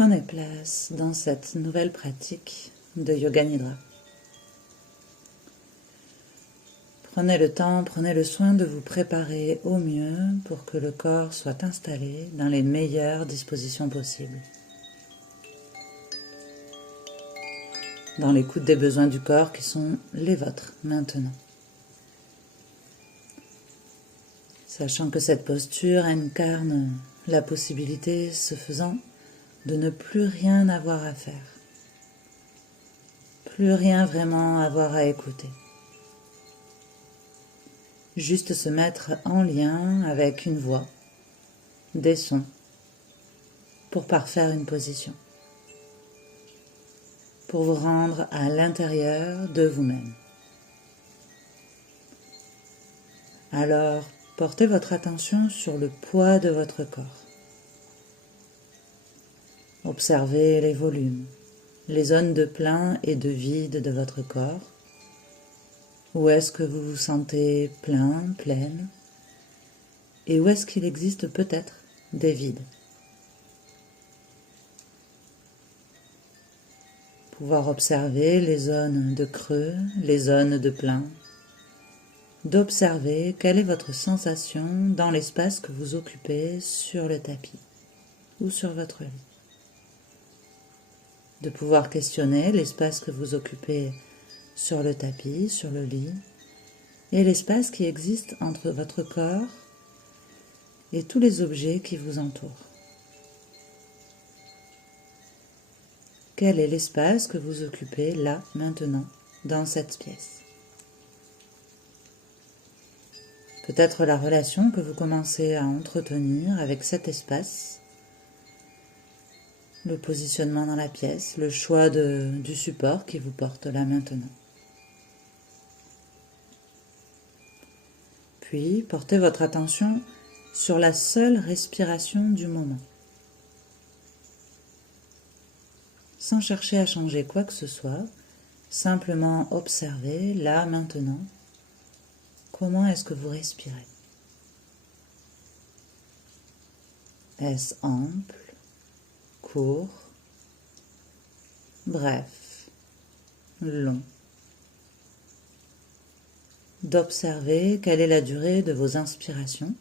Prenez place dans cette nouvelle pratique de Yoga Nidra. Prenez le temps, prenez le soin de vous préparer au mieux pour que le corps soit installé dans les meilleures dispositions possibles. Dans l'écoute des besoins du corps qui sont les vôtres maintenant. Sachant que cette posture incarne la possibilité, ce faisant, de ne plus rien avoir à faire. Plus rien vraiment avoir à écouter. Juste se mettre en lien avec une voix, des sons, pour parfaire une position. Pour vous rendre à l'intérieur de vous-même. Alors, portez votre attention sur le poids de votre corps. Observez les volumes, les zones de plein et de vide de votre corps. Où est-ce que vous vous sentez plein, pleine? Et où est-ce qu'il existe peut-être des vides? Pouvoir observer les zones de creux, les zones de plein. D'observer quelle est votre sensation dans l'espace que vous occupez sur le tapis ou sur votre lit. De pouvoir questionner l'espace que vous occupez sur le tapis, sur le lit, et l'espace qui existe entre votre corps et tous les objets qui vous entourent. Quel est l'espace que vous occupez là, maintenant, dans cette pièce? Peut-être la relation que vous commencez à entretenir avec cet espace, le positionnement dans la pièce, le choix du support qui vous porte là maintenant. Puis, portez votre attention sur la seule respiration du moment. Sans chercher à changer quoi que ce soit, simplement observez là maintenant comment est-ce que vous respirez. Est-ce ample? Court, bref, long. D'observer quelle est la durée de vos inspirations,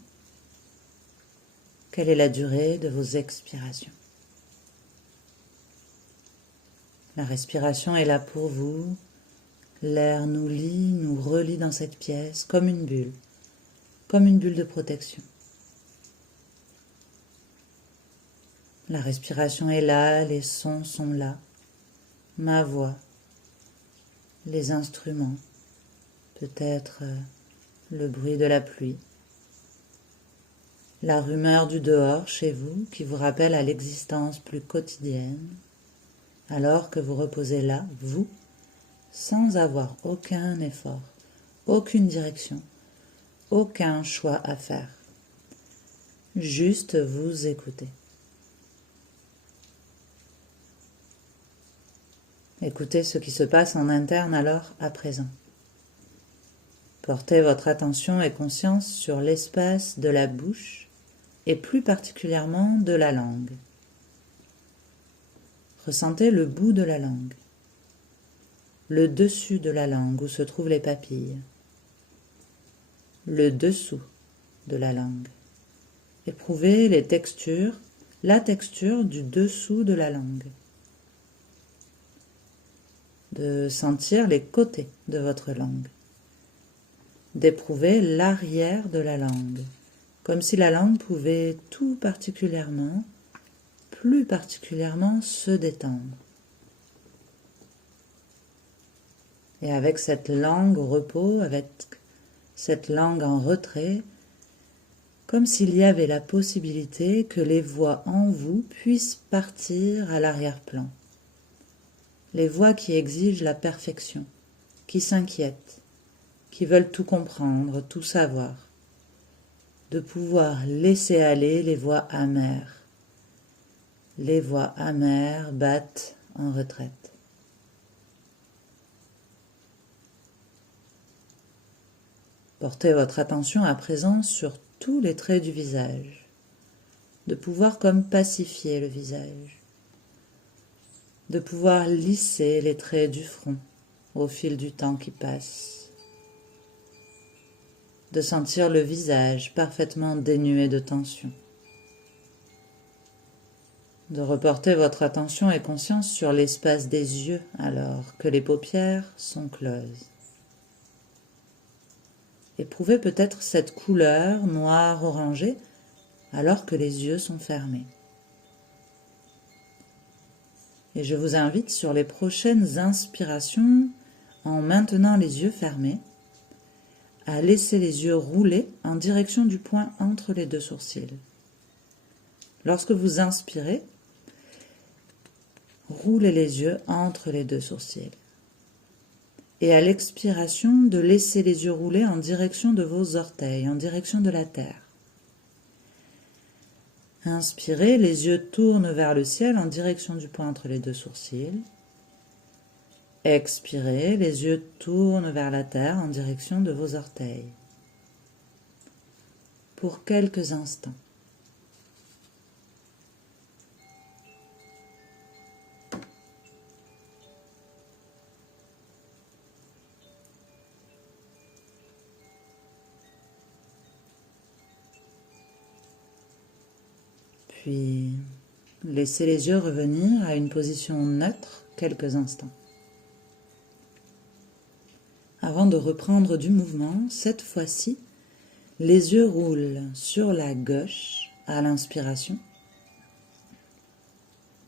quelle est la durée de vos expirations. La respiration est là pour vous, l'air nous lie, nous relie dans cette pièce comme une bulle de protection. La respiration est là, les sons sont là, ma voix, les instruments, peut-être le bruit de la pluie, la rumeur du dehors chez vous qui vous rappelle à l'existence plus quotidienne, alors que vous reposez là, vous, sans avoir aucun effort, aucune direction, aucun choix à faire, juste vous écouter. Écoutez ce qui se passe en interne alors à présent. Portez votre attention et conscience sur l'espace de la bouche et plus particulièrement de la langue. Ressentez le bout de la langue, le dessus de la langue où se trouvent les papilles, le dessous de la langue. Éprouvez les textures, la texture du dessous de la langue. De sentir les côtés de votre langue, d'éprouver l'arrière de la langue, comme si la langue pouvait tout particulièrement, plus particulièrement se détendre. Et avec cette langue au repos, avec cette langue en retrait, comme s'il y avait la possibilité que les voix en vous puissent partir à l'arrière-plan. Les voix qui exigent la perfection, qui s'inquiètent, qui veulent tout comprendre, tout savoir, de pouvoir laisser aller les voix amères. Les voix amères battent en retraite. Portez votre attention à présent sur tous les traits du visage, de pouvoir comme pacifier le visage, de pouvoir lisser les traits du front au fil du temps qui passe, de sentir le visage parfaitement dénué de tension, de reporter votre attention et conscience sur l'espace des yeux alors que les paupières sont closes. Éprouvez peut-être cette couleur noire-orangée alors que les yeux sont fermés. Et je vous invite sur les prochaines inspirations, en maintenant les yeux fermés, à laisser les yeux rouler en direction du point entre les deux sourcils. Lorsque vous inspirez, roulez les yeux entre les deux sourcils. Et à l'expiration, de laisser les yeux rouler en direction de vos orteils, en direction de la terre. Inspirez, les yeux tournent vers le ciel en direction du point entre les deux sourcils. Expirez, les yeux tournent vers la terre en direction de vos orteils. Pour quelques instants. Puis, laissez les yeux revenir à une position neutre quelques instants. Avant de reprendre du mouvement, cette fois-ci, les yeux roulent sur la gauche à l'inspiration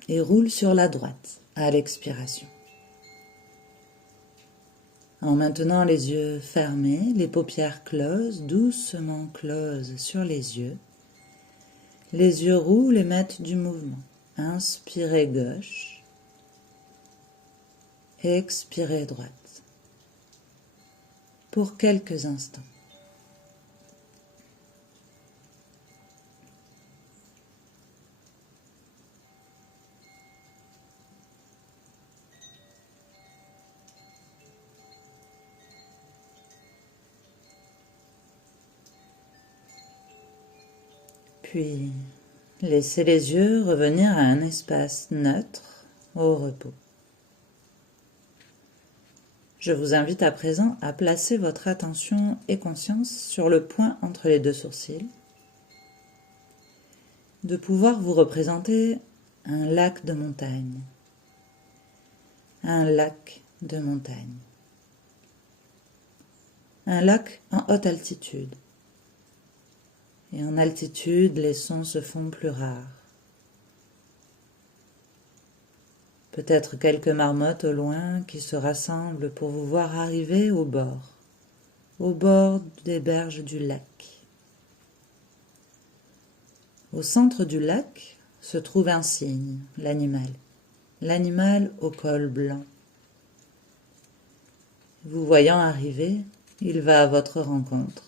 et roulent sur la droite à l'expiration. En maintenant les yeux fermés, les paupières closes, doucement closes sur les yeux roulent et mettent du mouvement. Inspirez gauche, expirez droite. Pour quelques instants. Puis, laissez les yeux revenir à un espace neutre au repos. Je vous invite à présent à placer votre attention et conscience sur le point entre les deux sourcils, de pouvoir vous représenter un lac de montagne, un lac de montagne, un lac en haute altitude. Et en altitude, les sons se font plus rares. Peut-être quelques marmottes au loin qui se rassemblent pour vous voir arriver au bord des berges du lac. Au centre du lac se trouve un cygne, l'animal au col blanc. Vous voyant arriver, il va à votre rencontre.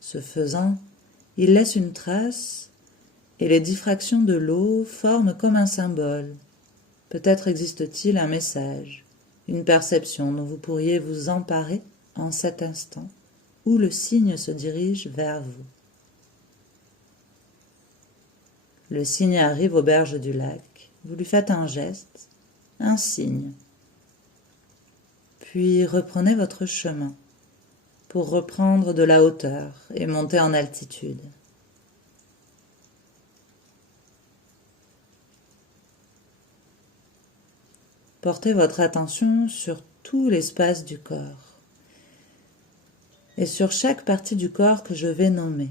Ce faisant, il laisse une trace et les diffractions de l'eau forment comme un symbole. Peut-être existe-t-il un message, une perception dont vous pourriez vous emparer en cet instant où le cygne se dirige vers vous. Le cygne arrive aux berges du lac. Vous lui faites un geste, un signe. Puis reprenez votre chemin pour reprendre de la hauteur et monter en altitude. Portez votre attention sur tout l'espace du corps et sur chaque partie du corps que je vais nommer.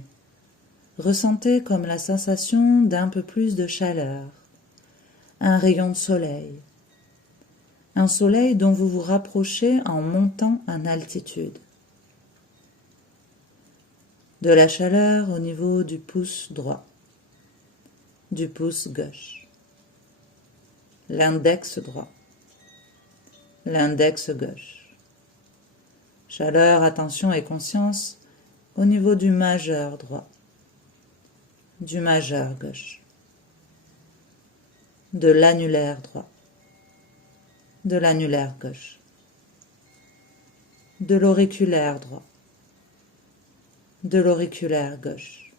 Ressentez comme la sensation d'un peu plus de chaleur, un rayon de soleil, un soleil dont vous vous rapprochez en montant en altitude. De la chaleur au niveau du pouce droit, du pouce gauche, l'index droit, l'index gauche. Chaleur, attention et conscience au niveau du majeur droit, du majeur gauche, de l'annulaire droit, de l'annulaire gauche, de l'auriculaire droit, de l'auriculaire gauche,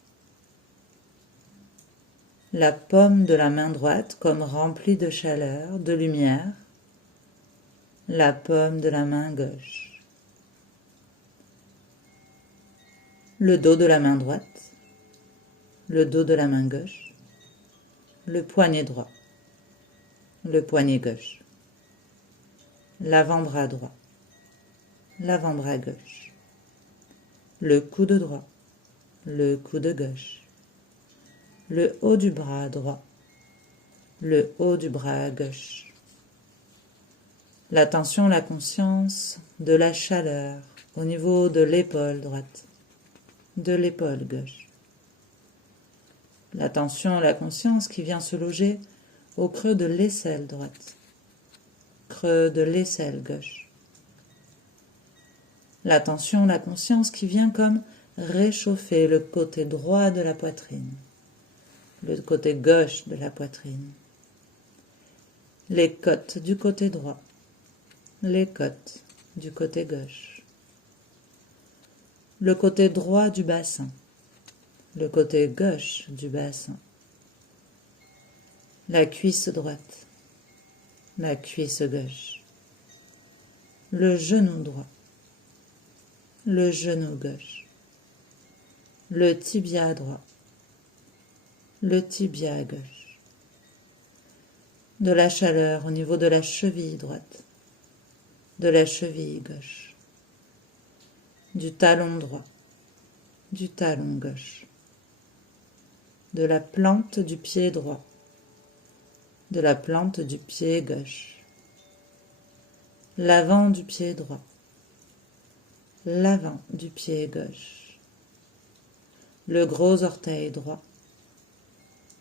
La paume de la main droite comme remplie de chaleur, de lumière. La paume de la main gauche. Le dos de la main droite. Le dos de la main gauche. Le poignet droit. Le poignet gauche. L'avant-bras droit. L'avant-bras gauche. Le coude droit. Le coude gauche. Le haut du bras droit, le haut du bras gauche. L'attention, la conscience de la chaleur au niveau de l'épaule droite, de l'épaule gauche. L'attention, la conscience qui vient se loger au creux de l'aisselle droite, creux de l'aisselle gauche. L'attention, la conscience qui vient comme réchauffer le côté droit de la poitrine. Le côté gauche de la poitrine, les côtes du côté droit, les côtes du côté gauche, le côté droit du bassin, le côté gauche du bassin, la cuisse droite, la cuisse gauche, le genou droit, le genou gauche, le tibia droit, le tibia gauche, de la chaleur au niveau de la cheville droite, de la cheville gauche, du talon droit, du talon gauche, de la plante du pied droit, de la plante du pied gauche, l'avant du pied droit, l'avant du pied gauche, le gros orteil droit,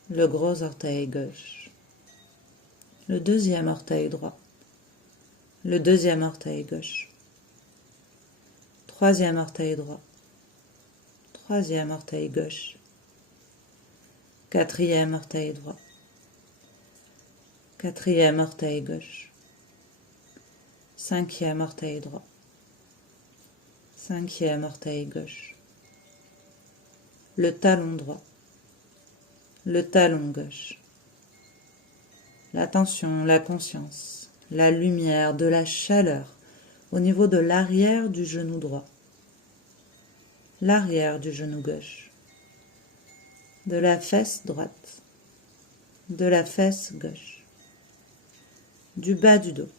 le gros orteil gauche, le deuxième orteil droit, le deuxième orteil gauche, troisième orteil droit, troisième orteil gauche, quatrième orteil droit, quatrième orteil gauche, cinquième orteil droit, cinquième orteil gauche, le talon droit, le talon gauche, l'attention, la conscience, la lumière, de la chaleur au niveau de l'arrière du genou droit, l'arrière du genou gauche, de la fesse droite, de la fesse gauche, du bas du dos,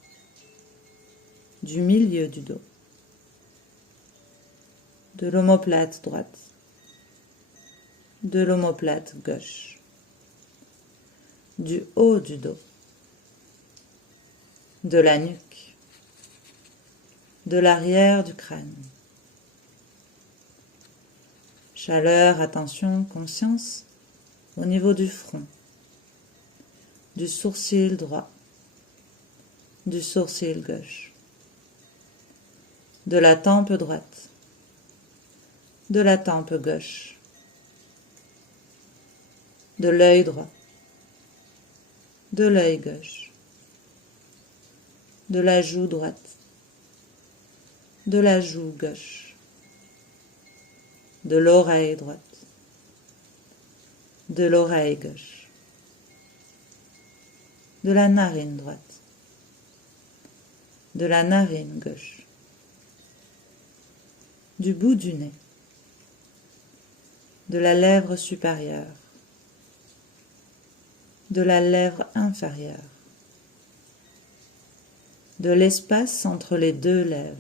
du milieu du dos, de l'omoplate droite, de l'omoplate gauche, du haut du dos, de la nuque, de l'arrière du crâne. Chaleur, attention, conscience au niveau du front, du sourcil droit, du sourcil gauche, de la tempe droite, de la tempe gauche, de l'œil droit, de l'œil gauche, de la joue droite, de la joue gauche, de l'oreille droite, de l'oreille gauche, de la narine droite, de la narine gauche, du bout du nez, de la lèvre supérieure, de la lèvre inférieure, de l'espace entre les deux lèvres,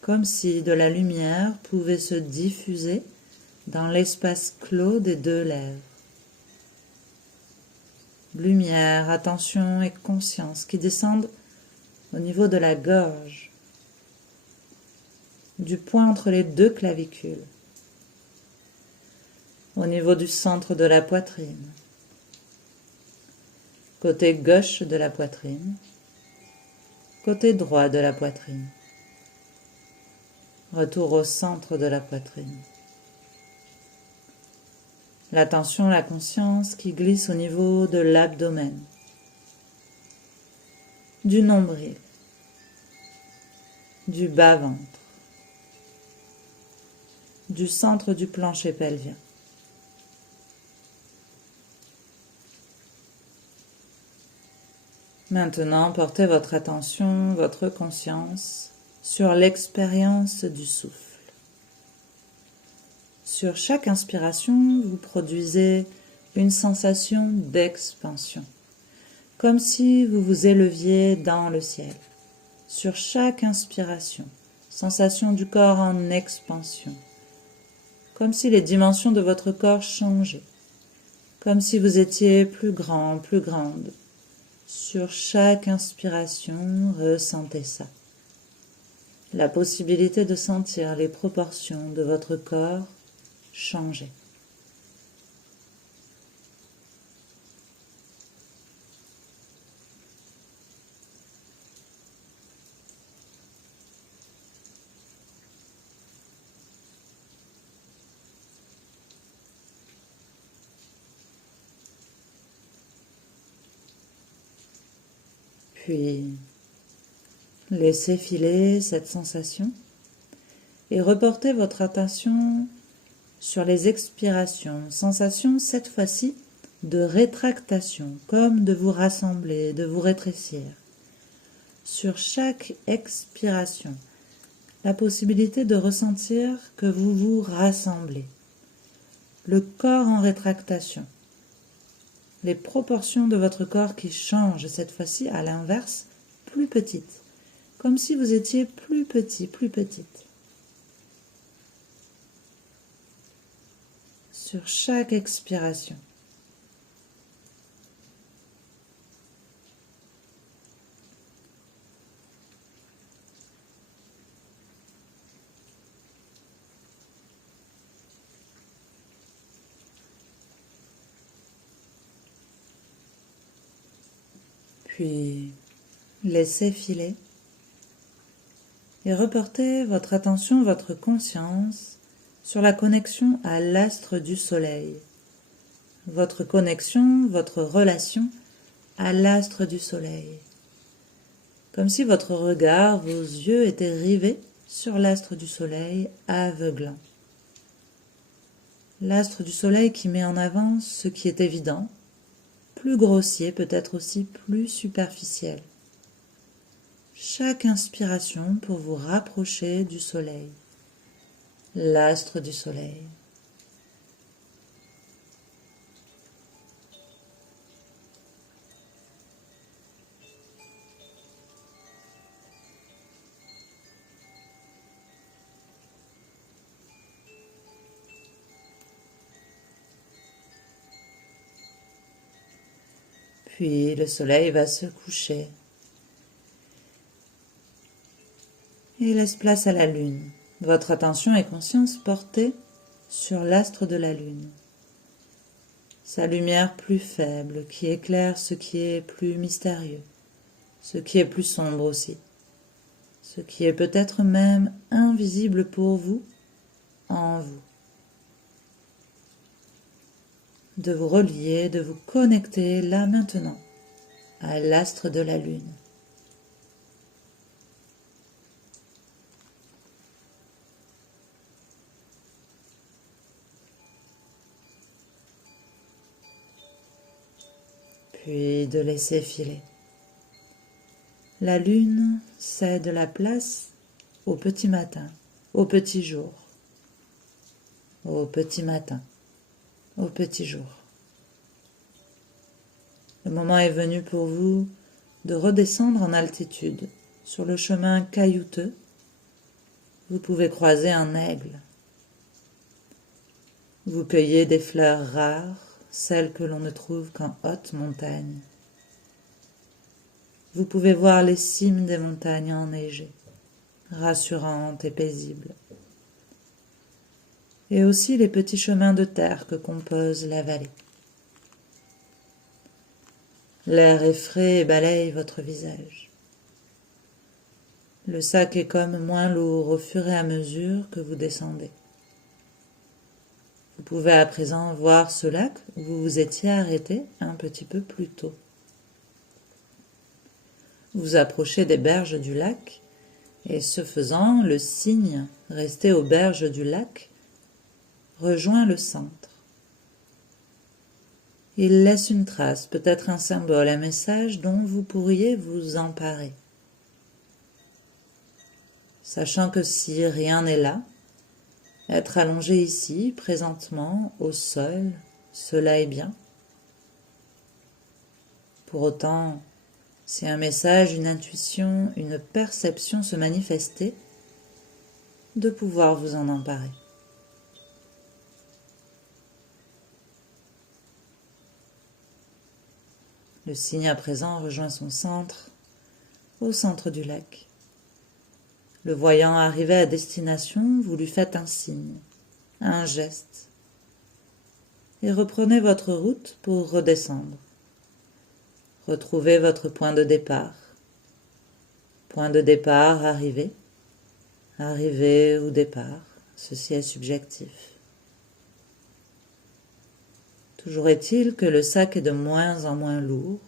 comme si de la lumière pouvait se diffuser dans l'espace clos des deux lèvres. Lumière, attention et conscience qui descendent au niveau de la gorge, du point entre les deux clavicules, au niveau du centre de la poitrine, côté gauche de la poitrine, côté droit de la poitrine. Retour au centre de la poitrine. L'attention, la conscience qui glisse au niveau de l'abdomen, du nombril, du bas-ventre, du centre du plancher pelvien, Maintenant, portez votre attention, votre conscience sur l'expérience du souffle. Sur chaque inspiration, vous produisez une sensation d'expansion, comme si vous vous éleviez dans le ciel. Sur chaque inspiration, sensation du corps en expansion, comme si les dimensions de votre corps changeaient, comme si vous étiez plus grand, plus grande. Sur chaque inspiration, ressentez ça. La possibilité de sentir les proportions de votre corps changer. Puis, laissez filer cette sensation et reportez votre attention sur les expirations, sensation cette fois-ci de rétractation, comme de vous rassembler, de vous rétrécir. Sur chaque expiration, la possibilité de ressentir que vous vous rassemblez. Le corps en rétractation. Les proportions de votre corps qui changent cette fois-ci à l'inverse, plus petites, comme si vous étiez plus petit, plus petite. Sur chaque expiration. Puis, laissez filer et reportez votre attention, votre conscience sur la connexion à l'astre du soleil. Votre connexion, votre relation à l'astre du soleil. Comme si votre regard, vos yeux étaient rivés sur l'astre du soleil aveuglant. L'astre du soleil qui met en avant ce qui est évident, plus grossier, peut-être aussi plus superficiel. Chaque inspiration pour vous rapprocher du soleil, l'astre du soleil. Puis le soleil va se coucher et laisse place à la lune. Votre attention et conscience portées sur l'astre de la lune. Sa lumière plus faible qui éclaire ce qui est plus mystérieux, ce qui est plus sombre aussi, ce qui est peut-être même invisible pour vous, en vous. De vous relier, de vous connecter là maintenant à l'astre de la lune. Puis de laisser filer. La lune cède la place au petit matin, au petit jour, au petit matin, au petit jour. Le moment est venu pour vous de redescendre en altitude sur le chemin caillouteux. Vous pouvez croiser un aigle. Vous cueillez des fleurs rares, celles que l'on ne trouve qu'en haute montagne. Vous pouvez voir les cimes des montagnes enneigées, rassurantes et paisibles. Et aussi les petits chemins de terre que compose la vallée. L'air est frais et balaye votre visage. Le sac est comme moins lourd au fur et à mesure que vous descendez. Vous pouvez à présent voir ce lac où vous vous étiez arrêté un petit peu plus tôt. Vous approchez des berges du lac et ce faisant, le cygne resté aux berges du lac rejoint le centre. Il laisse une trace, peut-être un symbole, un message dont vous pourriez vous emparer. Sachant que si rien n'est là, être allongé ici, présentement, au sol, cela est bien. Pour autant, si un message, une intuition, une perception se manifestait, de pouvoir vous en emparer. Le cygne à présent rejoint son centre, au centre du lac. Le voyant arriver à destination, vous lui faites un signe, un geste, et reprenez votre route pour redescendre. Retrouvez votre point de départ. Point de départ, arrivée. Arrivée ou départ, ceci est subjectif. Toujours est-il que le sac est de moins en moins lourd.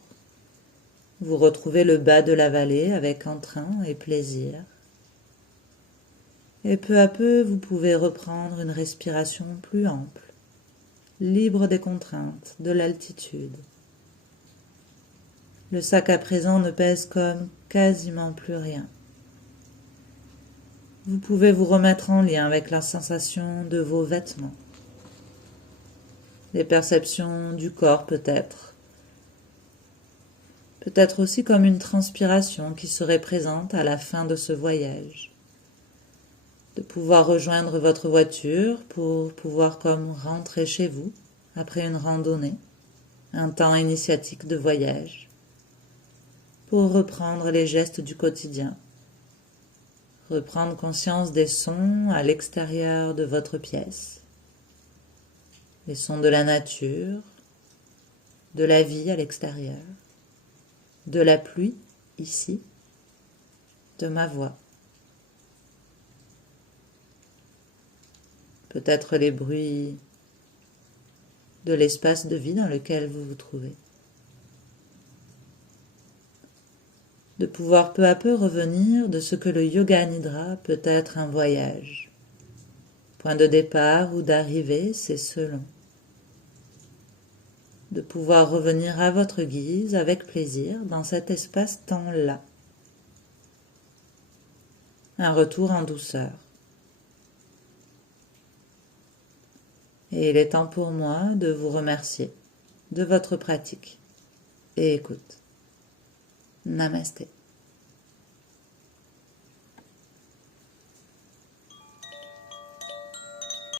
Vous retrouvez le bas de la vallée avec entrain et plaisir. Et peu à peu, vous pouvez reprendre une respiration plus ample, libre des contraintes, de l'altitude. Le sac à présent ne pèse comme quasiment plus rien. Vous pouvez vous remettre en lien avec la sensation de vos vêtements, les perceptions du corps peut-être aussi comme une transpiration qui serait présente à la fin de ce voyage, de pouvoir rejoindre votre voiture pour pouvoir comme rentrer chez vous après une randonnée, un temps initiatique de voyage, pour reprendre les gestes du quotidien, reprendre conscience des sons à l'extérieur de votre pièce, les sons de la nature, de la vie à l'extérieur, de la pluie ici, de ma voix. Peut-être les bruits de l'espace de vie dans lequel vous vous trouvez. De pouvoir peu à peu revenir de ce que le Yoga Nidra peut être un voyage. Point de départ ou d'arrivée, c'est selon. De pouvoir revenir à votre guise, avec plaisir, dans cet espace-temps-là. Un retour en douceur. Et il est temps pour moi de vous remercier de votre pratique et écoute. Namasté.